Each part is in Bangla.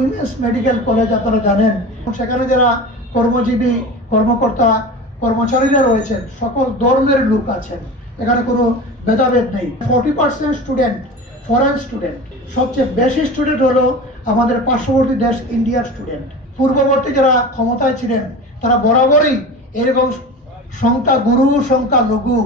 উইমেন্স মেডিকেল কলেজ আপনারা জানেন, সেখানে যারা কর্মজীবী কর্মকর্তা কর্মচারীরা রয়েছেন সকল ধর্মের লোক আছেন, এখানে কোনো ভেদাভেদ নেই। 40% স্টুডেন্ট ফরেন স্টুডেন্ট, সবচেয়ে বেশি স্টুডেন্ট হলো আমাদের পার্শ্ববর্তী দেশ ইন্ডিয়ার স্টুডেন্ট। পূর্ববর্তী যারা ক্ষমতায় ছিলেন তারা বরাবরই এরকম সংখ্যা গুরু সংখ্যা লঘু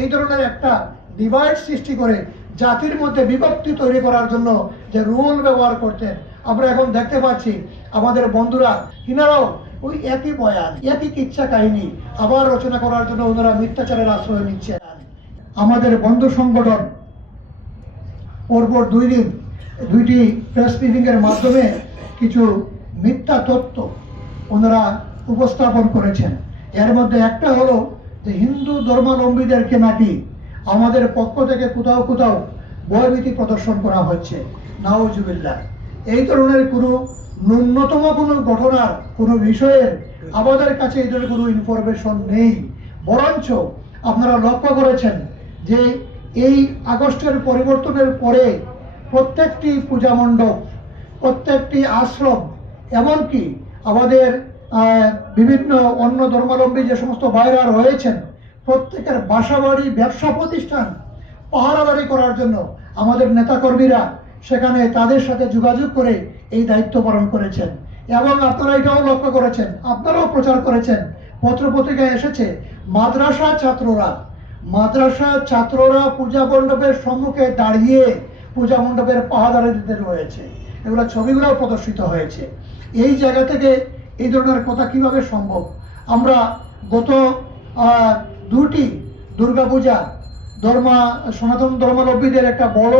এই ধরনের একটা ডিভাইড সৃষ্টি করে জাতির মধ্যে বিভক্তি তৈরি করার জন্য যে রুল ব্যবহার করতেন, আমরা এখন দেখতে পাচ্ছি আমাদের বন্ধুরা কিনারাও ওই একই বয়ান একই কিচ্ছা কাহিনী আবার রচনা করার জন্য ওনারা মিথ্যাচারের আশ্রয় নিচ্ছেন। আমাদের বন্ধু সংগঠন পরপর 2 দিন 2টি প্রেস ব্রিফিং এর মাধ্যমে কিছু মিথ্যা তথ্য ওনারা উপস্থাপন করেছেন। এর মধ্যে একটা হলো যে হিন্দু ধর্মাবলম্বীদেরকে নাকি আমাদের পক্ষ থেকে কোথাও কোথাও ভয়ভীতি প্রদর্শন করা হচ্ছে। নাউজুবিল্লাহ, এই ধরনের কোনো ন্যূনতম কোনো ঘটনার কোনো বিষয়ের আমাদের কাছে এই ধরনের কোনো ইনফরমেশন নেই। বরঞ্চ আপনারা লক্ষ্য করেছেন যে এই আগস্টের পরিবর্তনের পরে প্রত্যেকটি পূজা মণ্ডপ, প্রত্যেকটি আশ্রম, এমনকি আমাদের বিভিন্ন অন্য ধর্মাবলম্বী যে সমস্ত ভাইরা রয়েছেন প্রত্যেকের বাসাবাড়ি ব্যবসা প্রতিষ্ঠান পাহারাদারি করার জন্য আমাদের নেতাকর্মীরা সেখানে তাদের সাথে যোগাযোগ করে এই দায়িত্ব পালন করেছেন। এবং আপনারা এটাও লক্ষ্য করেছেন, আপনারাও প্রচার করেছেন, পত্রপত্রিকায় এসেছে মাদ্রাসা ছাত্ররা পূজা মণ্ডপের সম্মুখে দাঁড়িয়ে পূজা মণ্ডপের পাহারাদারি দিতে রয়েছে। এগুলো ছবিগুলোও প্রদর্শিত হয়েছে। এই জায়গা থেকে এই ধরনের কথা কিভাবে সম্ভব? আমরা গত 2টি দুর্গাপূজা সনাতন ধর্মাবলম্বীদের একটা বড়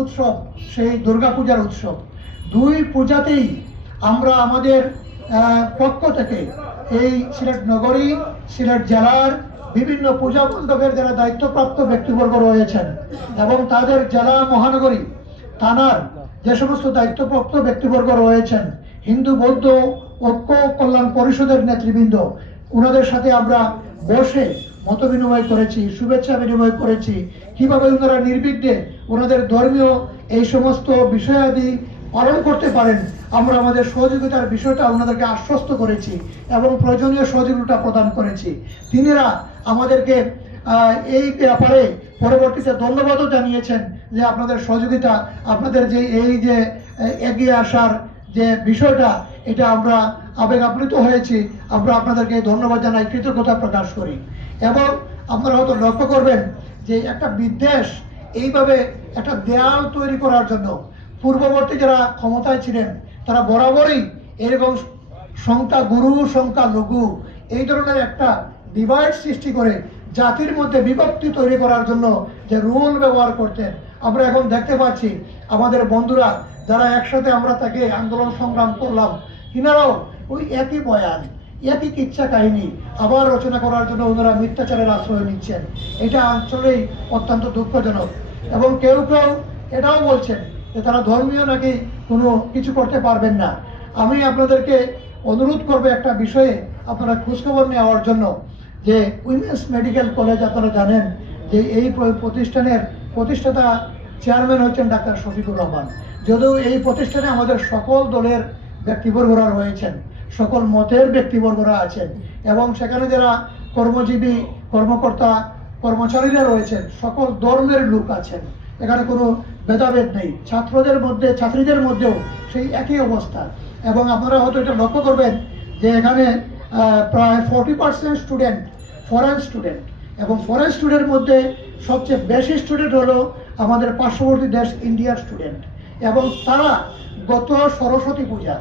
উৎসব, সেই দুর্গাপূজার উৎসব 2 পূজাতেই আমরা আমাদের পক্ষ থেকে এই সিলেট নগরী সিলেট জেলার বিভিন্ন পূজা মণ্ডপের যারা দায়িত্বপ্রাপ্ত ব্যক্তিবর্গ রয়েছেন এবং তাদের জেলা মহানগরী থানার যে সমস্ত দায়িত্বপ্রাপ্ত ব্যক্তিবর্গ রয়েছেন, হিন্দু বৌদ্ধ ঐক্য কল্যাণ পরিষদের নেতৃবৃন্দ, ওনাদের সাথে আমরা বসে মত বিনিময় করেছি, শুভেচ্ছা বিনিময় করেছি, কিভাবে ওনারা নির্বিঘ্নে ওনাদের ধর্মীয় এই সমস্ত বিষয়াদি পালন করতে পারেন। আমরা আমাদের সহযোগিতার বিষয়টা ওনাদেরকে আশ্বস্ত করেছি এবং প্রয়োজনীয় সহযোগিতা প্রদান করেছি। তিনারা আমাদেরকে এই ব্যাপারে পরবর্তীতে ধন্যবাদও জানিয়েছেন যে আপনাদের সহযোগিতা, আপনাদের যে এই যে এগিয়ে আসার যে বিষয়টা, এটা আমরা আবেগ আপ্লুত হয়েছি। আমরা আপনাদেরকে ধন্যবাদ জানাই, কৃতজ্ঞতা প্রকাশ করি। এবং আপনারা হয়তো লক্ষ্য করবেন যে একটা বিদ্বেষ এইভাবে একটা দেয়াল তৈরি করার জন্য পূর্ববর্তী যারা ক্ষমতায় ছিলেন তারা বরাবরই এরকম সংখ্যা গুরু সংখ্যা লঘু এই ধরনের একটা ডিভাইড সৃষ্টি করে জাতির মধ্যে বিভক্তি তৈরি করার জন্য যে রুল ব্যবহার করতেন, আমরা এখন দেখতে পাচ্ছি আমাদের বন্ধুরা যারা একসাথে আমরা তাকে আন্দোলন সংগ্রাম করলাম, কিনারাও ওই একই বয়ান একই কিচ্ছা কাহিনী আবার রচনা করার জন্য ওনারা মিথ্যাচারের আশ্রয় নিচ্ছেন। এটা আসলেই অত্যন্ত দুঃখজনক। এবং কেউ কেউ এটাও বলছেন যে তারা ধর্মীয় নাকি কোনো কিছু করতে পারবেন না। আমি আপনাদেরকে অনুরোধ করবো একটা বিষয়ে আপনারা খোঁজখবর নেওয়ার জন্য, যে উইমেন্স মেডিকেল কলেজ আপনারা জানেন যে এই প্রতিষ্ঠানের প্রতিষ্ঠাতা চেয়ারম্যান হচ্ছেন ডাক্তার শফিকুর রহমান। যদিও এই প্রতিষ্ঠানে আমাদের সকল দলের ব্যক্তিবর্গরা রয়েছেন, সকল মতের ব্যক্তিবর্গরা আছেন এবং সেখানে যারা কর্মজীবী কর্মকর্তা কর্মচারীরা রয়েছেন সকল ধর্মের লোক আছেন, এখানে কোনো ভেদাভেদ নেই। ছাত্রীদের মধ্যেও সেই একই অবস্থা। এবং আপনারা হয়তো এটা লক্ষ্য করবেন যে এখানে প্রায় 40% স্টুডেন্ট ফরেন স্টুডেন্ট, এবং ফরেন স্টুডেন্টের মধ্যে সবচেয়ে বেশি স্টুডেন্ট হলো আমাদের পার্শ্ববর্তী দেশ ইন্ডিয়ার স্টুডেন্ট। এবং তারা গত সরস্বতী পূজা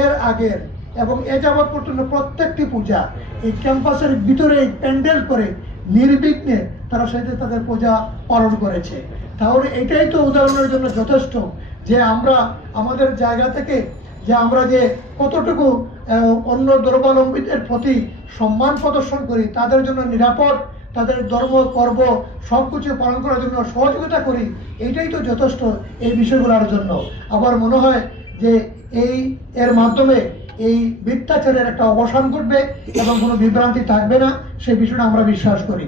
এর আগের এবং এ যাবৎ পর্যন্ত প্রত্যেকটি পূজা এই ক্যাম্পাসের ভিতরে প্যান্ডেল করে নির্বিঘ্নে তারা সেটা তাদের পূজা পালন করেছে। তাহলে এটাই তো উদাহরণের জন্য যথেষ্ট যে আমরা আমাদের জায়গা থেকে যে আমরা যে কতটুকু অন্য ধর্মাবলম্বীদের প্রতি সম্মান প্রদর্শন করি, তাদের জন্য নিরাপদ, তাদের ধর্ম পর্ব সব কিছু পালন করার জন্য সহযোগিতা করি, এইটাই তো যথেষ্ট এই বিষয়গুলোর জন্য। আমার মনে হয় যে এর মাধ্যমে এই মিথ্যাচারের একটা অবসান ঘটবে এবং কোনো বিভ্রান্তি থাকবে না, সেই বিষয়টা আমরা বিশ্বাস করি।